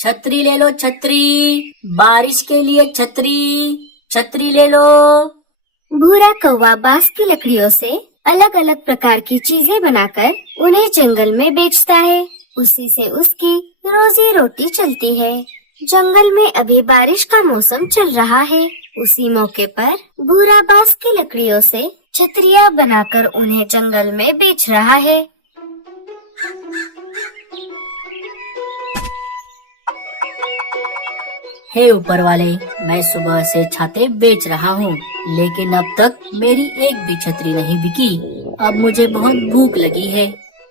छतरी ले लो छतरी, बारिश के लिए छतरी, छतरी ले लो। भूरा कौवा बांस की लकड़ियों से अलग अलग प्रकार की चीजें बनाकर उन्हें जंगल में बेचता है। उसी से उसकी रोजी रोटी चलती है। जंगल में अभी बारिश का मौसम चल रहा है। उसी मौके पर भूरा बांस की लकड़ियों से छतरियाँ बनाकर उन्हें जंगल में बेच रहा है। हे ऊपर वाले, मैं सुबह से छाते बेच रहा हूँ, लेकिन अब तक मेरी एक भी छतरी नहीं बिकी। अब मुझे बहुत भूख लगी है।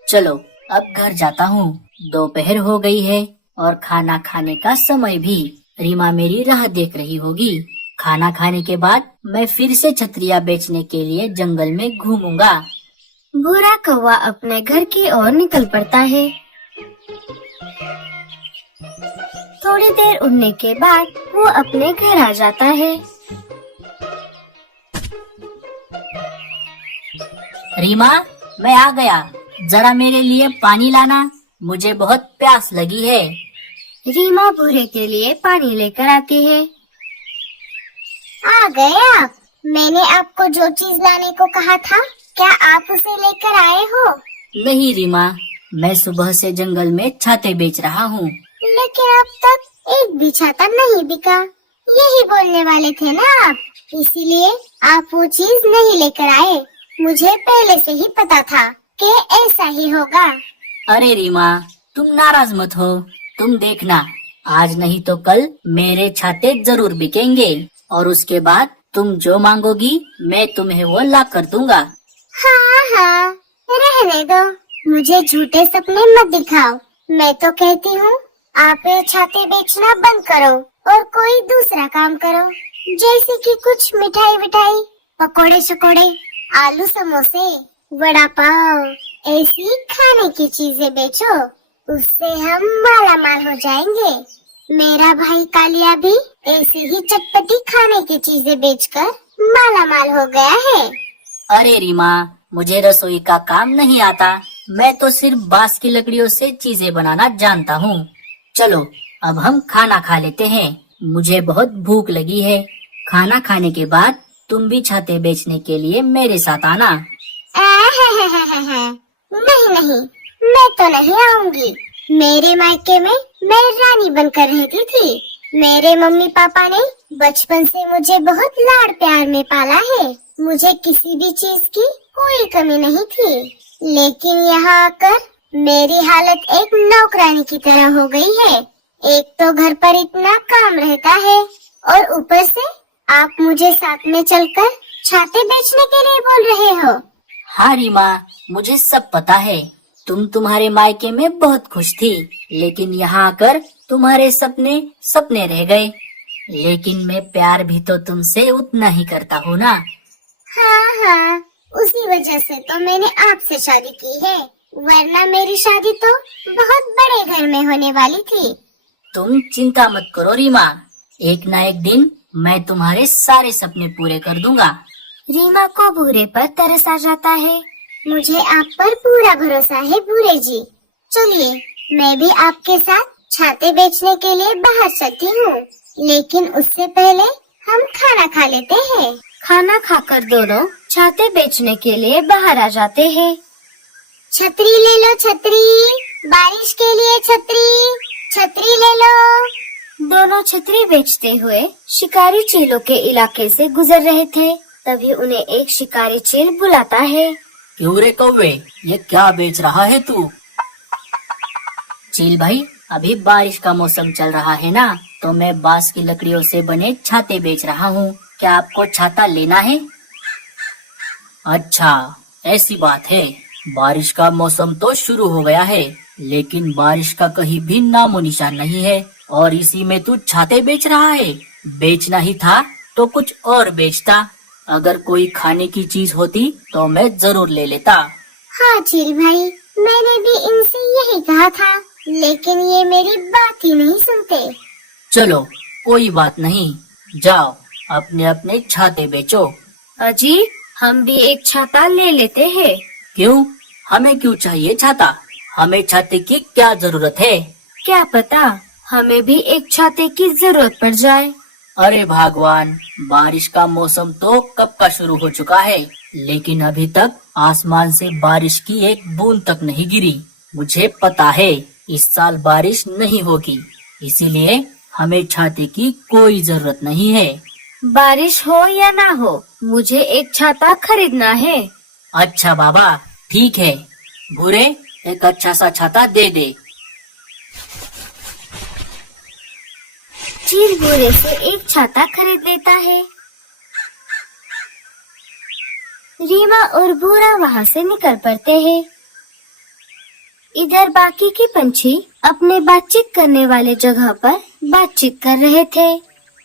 चलो अब घर जाता हूँ। दोपहर हो गई है और खाना खाने का समय भी। रीमा मेरी राह देख रही होगी। खाना खाने के बाद मैं फिर से छतरियाँ बेचने के लिए जंगल में घूमूंगा। भूरा कौवा अपने घर की ओर निकल पड़ता है। थोड़ी देर उड़ने के बाद वो अपने घर आ जाता है। रीमा, मैं आ गया। जरा मेरे लिए पानी लाना, मुझे बहुत प्यास लगी है। रीमा भूरे के लिए पानी लेकर आती है। आ गए आप। मैंने आपको जो चीज लाने को कहा था, क्या आप उसे लेकर आए हो? नहीं रीमा, मैं सुबह से जंगल में छाते बेच रहा हूँ। लेकिन अब तक एक भी छाता नहीं बिका। यही बोलने वाले थे ना आप, इसीलिए आप वो चीज नहीं लेकर आए। मुझे पहले से ही पता था कि ऐसा ही होगा। अरे रीमा, तुम नाराज मत हो। तुम देखना, आज नहीं तो कल मेरे छाते जरूर बिकेंगे और उसके बाद तुम जो मांगोगी मैं तुम्हें वो ला कर दूंगा। हाँ हाँ, रहने दो। मुझे झूठे सपने मत दिखाओ। मैं तो कहती हूँ आप ये छाते बेचना बंद करो और कोई दूसरा काम करो, जैसे कि कुछ मिठाई विठाई, पकोड़े शकोड़े, आलू समोसे, वड़ा पाव, ऐसी खाने की चीजें बेचो। उससे हम माला माल हो जाएंगे। मेरा भाई कालिया भी ऐसी ही चटपटी खाने की चीजें बेचकर माला माल हो गया है। अरे रीमा, मुझे रसोई का काम नहीं आता। मैं तो सिर्फ बांस की लकड़ियों से चीजें बनाना जानता हूँ। चलो अब हम खाना खा लेते हैं। मुझे बहुत भूख लगी है। खाना खाने के बाद तुम भी छाते बेचने के लिए मेरे साथ आना। नहीं नहीं, मैं तो नहीं आऊंगी। मेरे मायके में मैं रानी बनकर रहती थी। मेरे मम्मी पापा ने बचपन से मुझे बहुत लाड़ प्यार में पाला है। मुझे किसी भी चीज की कोई कमी नहीं थी। लेकिन यहाँ आकर मेरी हालत एक नौकरानी की तरह हो गई है। एक तो घर पर इतना काम रहता है और ऊपर से आप मुझे साथ में चलकर छाते बेचने के लिए बोल रहे हो। हाँ रीमा, मुझे सब पता है। तुम तुम्हारे मायके में बहुत खुश थी, लेकिन यहाँ आकर तुम्हारे सपने सपने रह गए। लेकिन मैं प्यार भी तो तुमसे उतना ही करता हूँ ना। हाँ हाँ, उसी वजह से तो मैंने आपसे शादी की है, वरना मेरी शादी तो बहुत बड़े घर में होने वाली थी। तुम चिंता मत करो रीमा, एक ना एक दिन मैं तुम्हारे सारे सपने पूरे कर दूंगा। रीमा को भूरे पर तरस आ जाता है। मुझे आप पर पूरा भरोसा है भूरे जी। चलिए मैं भी आपके साथ छाते बेचने के लिए बाहर चलती हूँ, लेकिन उससे पहले हम खाना खा लेते हैं। खाना खाकर दोनों छाते बेचने के लिए बाहर आ जाते हैं। छतरी ले लो छतरी, बारिश के लिए छतरी, छतरी ले लो। दोनों छतरी बेचते हुए शिकारी चीलों के इलाके से गुजर रहे थे। तभी उन्हें एक शिकारी चील बुलाता है। क्यों रे कौवे, ये क्या बेच रहा है तू? चील भाई, अभी बारिश का मौसम चल रहा है ना, तो मैं बांस की लकड़ियों से बने छाते बेच रहा हूँ। क्या आपको छाता लेना है? अच्छा, ऐसी बात है। बारिश का मौसम तो शुरू हो गया है, लेकिन बारिश का कहीं भी नामो निशान नहीं है। और इसी में तू छाते बेच रहा है? बेचना ही था तो कुछ और बेचता। अगर कोई खाने की चीज होती तो मैं जरूर ले लेता। हाँ चील भाई, मैंने भी इनसे यही कहा था, लेकिन ये मेरी बात ही नहीं सुनते। चलो कोई बात नहीं, जाओ अपने अपने छाते बेचो। अजी, हम भी एक छाता ले लेते हैं। क्यों? हमें क्यों चाहिए छाता? हमें छाते की क्या जरूरत है? क्या पता हमें भी एक छाते की जरूरत पड़ जाए। अरे भगवान, बारिश का मौसम तो कब का शुरू हो चुका है, लेकिन अभी तक आसमान से बारिश की एक बूंद तक नहीं गिरी। मुझे पता है इस साल बारिश नहीं होगी, इसीलिए हमें छाते की कोई जरूरत नहीं है। बारिश हो या ना हो, मुझे एक छाता खरीदना है। अच्छा बाबा, ठीक है। भूरे, एक अच्छा सा छाता दे दे। चील भूरे से एक छाता खरीद लेता है। रीमा और भूरा वहाँ से निकल पड़ते हैं। इधर बाकी के पंछी अपने बातचीत करने वाले जगह पर बातचीत कर रहे थे।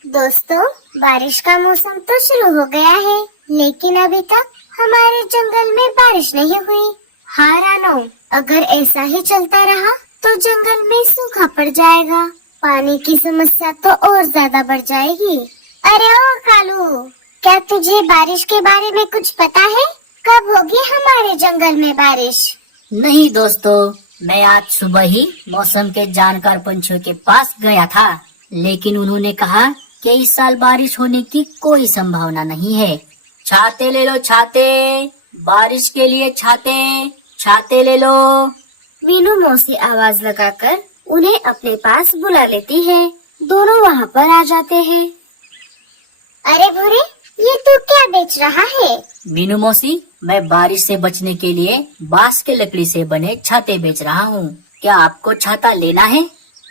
दोस्तों, बारिश का मौसम तो शुरू हो गया है, लेकिन अभी तक हमारे जंगल में बारिश नहीं हुई। हाँ रानो, अगर ऐसा ही चलता रहा तो जंगल में सूखा पड़ जाएगा। पानी की समस्या तो और ज्यादा बढ़ जाएगी। अरे ओ कालू, क्या तुझे बारिश के बारे में कुछ पता है? कब होगी हमारे जंगल में बारिश? नहीं दोस्तों, मैं आज सुबह ही मौसम के जानकार पंछियों के पास गया था, लेकिन उन्होंने कहा कि इस साल बारिश होने की कोई संभावना नहीं है। छाते ले लो छाते, बारिश के लिए छाते, छाते ले लो। मीनू मौसी आवाज लगाकर उन्हें अपने पास बुला लेती है। दोनों वहाँ पर आ जाते हैं। अरे भूरे, ये तू क्या बेच रहा है? मीनू मौसी, मैं बारिश से बचने के लिए बांस के लकड़ी से बने छाते बेच रहा हूँ। क्या आपको छाता लेना है?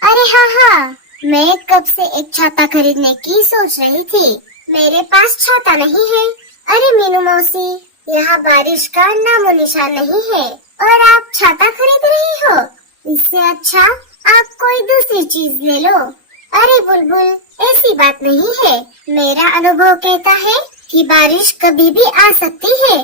अरे हाँ हाँ, मैं कब से एक छाता खरीदने की सोच रही थी। मेरे पास छाता नहीं है। अरे मीनू मौसी, यहाँ बारिश का नामो निशान नहीं है और आप छाता खरीद रही हो। इससे अच्छा आप कोई दूसरी चीज ले लो। अरे बुलबुल, ऐसी बात नहीं है। मेरा अनुभव कहता है कि बारिश कभी भी आ सकती है।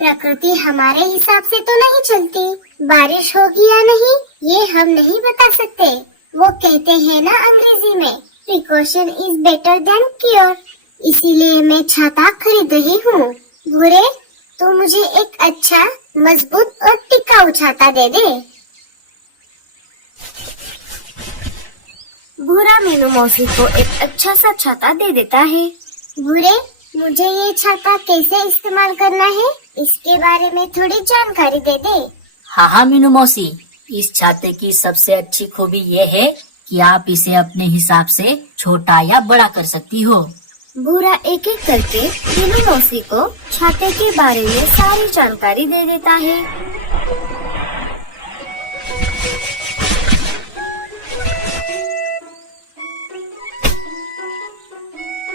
प्रकृति हमारे हिसाब से तो नहीं चलती। बारिश होगी या नहीं, ये हम नहीं बता सकते। वो कहते हैं ना अंग्रेजी में, precaution is better than cure. इसीलिए मैं छाता खरीद रही हूँ। भूरे, तो मुझे एक अच्छा, मजबूत और टिकाऊ छाता दे दे। भूरा मीनू मौसी को एक अच्छा सा छाता दे देता है। भूरे, मुझे ये छाता कैसे इस्तेमाल करना है, इसके बारे में थोड़ी जानकारी दे दे। हाँ हाँ मीनू मौसी, इस छाते की सबसे अच्छी खूबी ये है कि आप इसे अपने हिसाब से छोटा या बड़ा कर सकती हो। भूरा एक एक करके मीनू मौसी को छाते के बारे में सारी जानकारी दे देता है।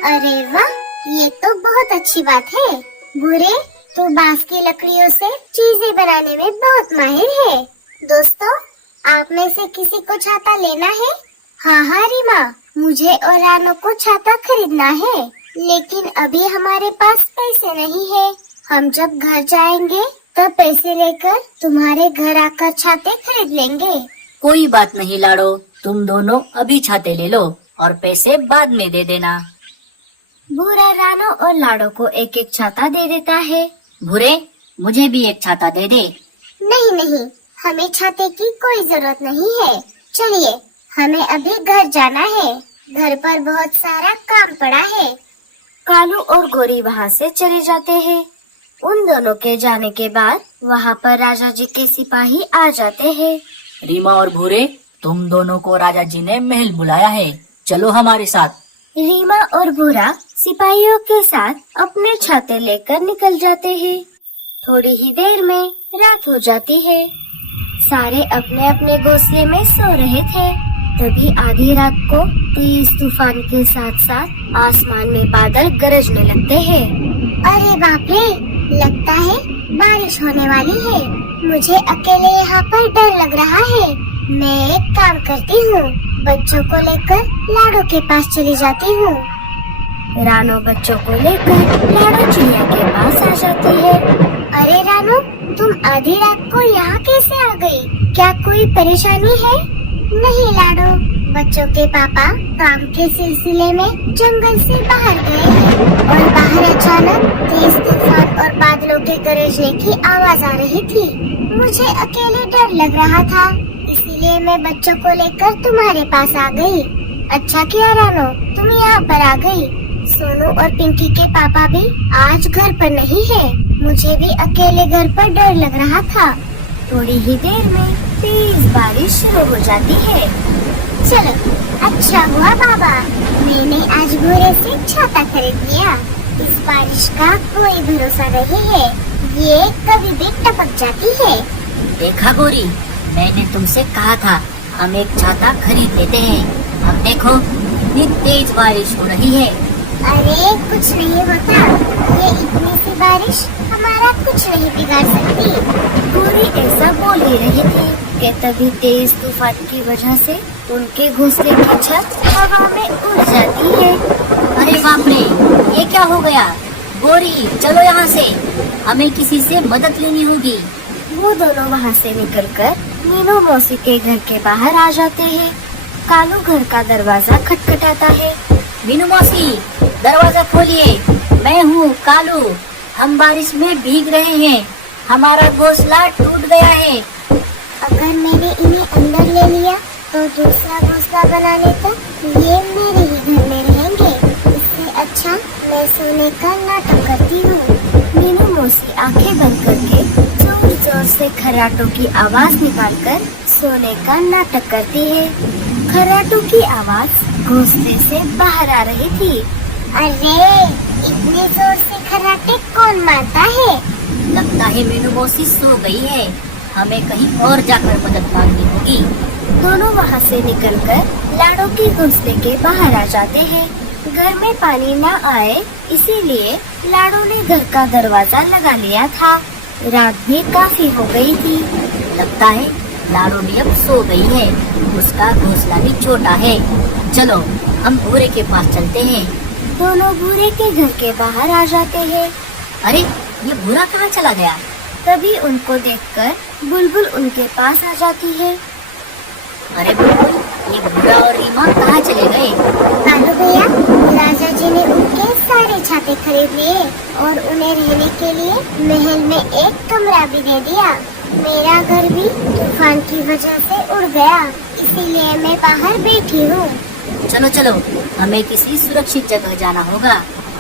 अरे वाह, ये तो बहुत अच्छी बात है। भूरे, तू बांस की लकड़ियों से चीजें बनाने में बहुत माहिर है। दोस्तों, आप में से किसी को छाता लेना है? हाँ हाँ रीमा, मुझे और रानो को छाता खरीदना है, लेकिन अभी हमारे पास पैसे नहीं है। हम जब घर जाएंगे तब पैसे लेकर तुम्हारे घर आकर छाते खरीद लेंगे। कोई बात नहीं लाड़ो, तुम दोनों अभी छाते ले लो और पैसे बाद में दे देना। भूरा रानो और लाड़ो को एक एक छाता दे देता है। भूरे, मुझे भी एक छाता दे दे। नहीं नहीं, हमें छाते की कोई जरूरत नहीं है। चलिए, हमें अभी घर जाना है। घर पर बहुत सारा काम पड़ा है। कालू और गोरी वहाँ से चले जाते हैं। उन दोनों के जाने के बाद वहाँ पर राजा जी के सिपाही आ जाते हैं। रीमा और भूरे, तुम दोनों को राजा जी ने महल बुलाया है, चलो हमारे साथ। रीमा और भूरा सिपाहियों के साथ अपने छाते लेकर निकल जाते हैं। थोड़ी ही देर में रात हो जाती है। सारे अपने अपने घोंसले में सो रहे थे। तभी आधी रात को तेज तूफान के साथ साथ आसमान में बादल गरजने लगते हैं। अरे बाप रे, लगता है बारिश होने वाली है। मुझे अकेले यहाँ पर डर लग रहा है। मैं एक काम करती हूँ, बच्चों को लेकर लाडो के पास चली जाती हूँ। रानो बच्चों को लेकर लाडो चिड़िया के पास आ जाती है। अरे रानो, तुम आधी रात को यहाँ कैसे आ गई? क्या कोई परेशानी है? नहीं लाडो, बच्चों के पापा काम के सिलसिले में जंगल से बाहर गए हैं और बाहर अचानक तेज तूफान और बादलों के गरजने की आवाज आ रही थी। मुझे अकेले डर लग रहा था, इसीलिए मैं बच्चों को लेकर तुम्हारे पास आ गई। अच्छा किया रानो, तुम यहाँ पर आ गई। सोनू और पिंकी के पापा भी आज घर पर नहीं है। मुझे भी अकेले घर पर डर लग रहा था। थोड़ी ही देर में तेज बारिश शुरू हो जाती है। चलो, अच्छा हुआ बाबा, मैंने आज भूरे से छाता खरीद लिया। इस बारिश का कोई भरोसा नहीं है, ये कभी भी टपक जाती है। देखा गोरी, मैंने तुमसे कहा था हम एक छाता खरीद लेते हैं। अब देखो इतनी तेज बारिश हो रही है। अरे कुछ नहीं होता, ये इतनी सी बारिश हमारा कुछ नहीं बिगाड़ सकती। पूरी ऐसा बोल ही रही थी कि तभी तेज तूफान की वजह से उनके घोंसले की छत हवा में उड़ जाती है। अरे बाप रे, ये क्या हो गया? गोरी चलो यहाँ से, हमें किसी से मदद लेनी होगी। वो दोनों वहाँ से निकलकर मीनू मौसी के घर के बाहर आ जाते हैं। कालू घर का दरवाजा खटखटाता है। मीनू मौसी, दरवाजा खोलिए, मैं हूँ कालू। हम बारिश में भीग रहे हैं, हमारा घोंसला टूट गया है। अगर मैंने इन्हें अंदर ले लिया तो दूसरा घोंसला बनाने तक ये मेरे ही घर में रहेंगे। इससे अच्छा मैं सोने का नाटक करती हूँ। मीनू मौसी आंखें बंद करके जोर जोर से खर्राटों की आवाज निकालकर सोने का नाटक करती है। खर्राटों की आवाज घोंसले से बाहर आ रही थी। अरे इतने जोर से खर्राटे कौन मारता है? लगता है मीनू मौसी सो गई है, हमें कहीं और जाकर मदद मांगनी होगी। दोनों वहाँ से निकलकर लाड़ों के घोंसले के बाहर आ जाते हैं। घर में पानी न आए इसीलिए लाड़ों ने घर का दरवाजा लगा लिया था। रात भी काफी हो गई थी। लगता है लाड़ो भी अब सो गई है, उसका घोंसला भी छोटा है। चलो हम भूरे के पास चलते हैं। दोनों भूरे के घर के बाहर आ जाते हैं। अरे ये भूरा कहाँ चला गया? तभी उनको देखकर बुलबुल उनके पास आ जाती है। अरे बुलबुल, ये भूरा और रीमा कहाँ चले गए? कालू भैया, राजा जी ने उनके सारे छाते खरीद लिए और उन्हें रहने के लिए महल में एक कमरा भी दे दिया। मेरा घर भी तूफान की वजह से उड़ गया, इसीलिए मैं बाहर बैठी हूँ। चलो चलो, हमें किसी सुरक्षित जगह जाना होगा।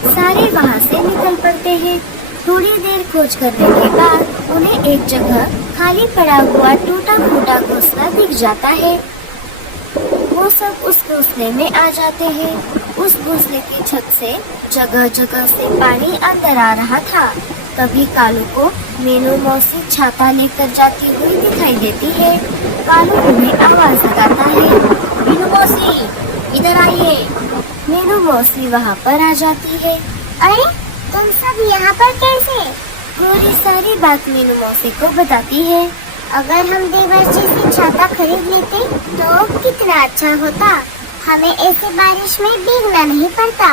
सारे वहाँ से निकल पड़ते हैं। थोड़ी देर खोज करने के बाद उन्हें एक जगह खाली पड़ा हुआ टूटा फूटा घोंसला दिख जाता है। वो सब उस घोंसले में आ जाते हैं। उस घोंसले की छत से जगह जगह से पानी अंदर आ रहा था। तभी कालू को मीनू मौसी छाता लेकर जाती हुई दिखाई देती है। कालू उन्हें आवाज लगाता है, मीनू मौसी इधर आइए। मीनू मौसी वहाँ पर आ जाती है। अरे तुम सब यहाँ पर कैसे? पूरी सारी बात मीनू मौसी को बताती है। अगर हम देवर्षि से छाता खरीद लेते तो कितना अच्छा होता, हमें ऐसे बारिश में भीगना नहीं पड़ता।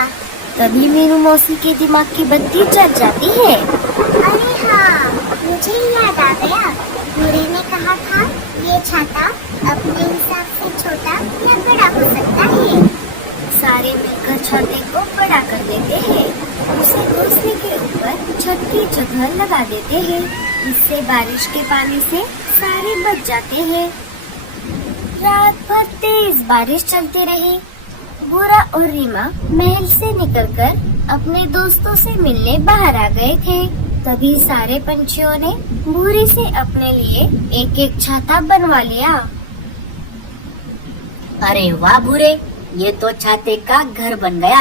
तभी मीनू मौसी के दिमाग की बत्ती जल जाती है। अरे हाँ, मुझे याद आ गया, भूरे ने कहा था ये छाता अपने हिसाब से छोटा या बड़ा हो सकता है। सारे मिलकर छाते को बड़ा कर देते हैं। उसे घोंसले के ऊपर छत की जगह लगा देते हैं। इससे बारिश के पानी से सारे बच जाते हैं। रात भर तेज बारिश चलती रही। भूरा और रीमा महल से निकलकर अपने दोस्तों से मिलने बाहर आ गए थे। तभी सारे पंछियों ने भूरी से अपने लिए एक एक छाता बनवा लिया। अरे वाह भूरे, ये तो छाते का घर बन गया।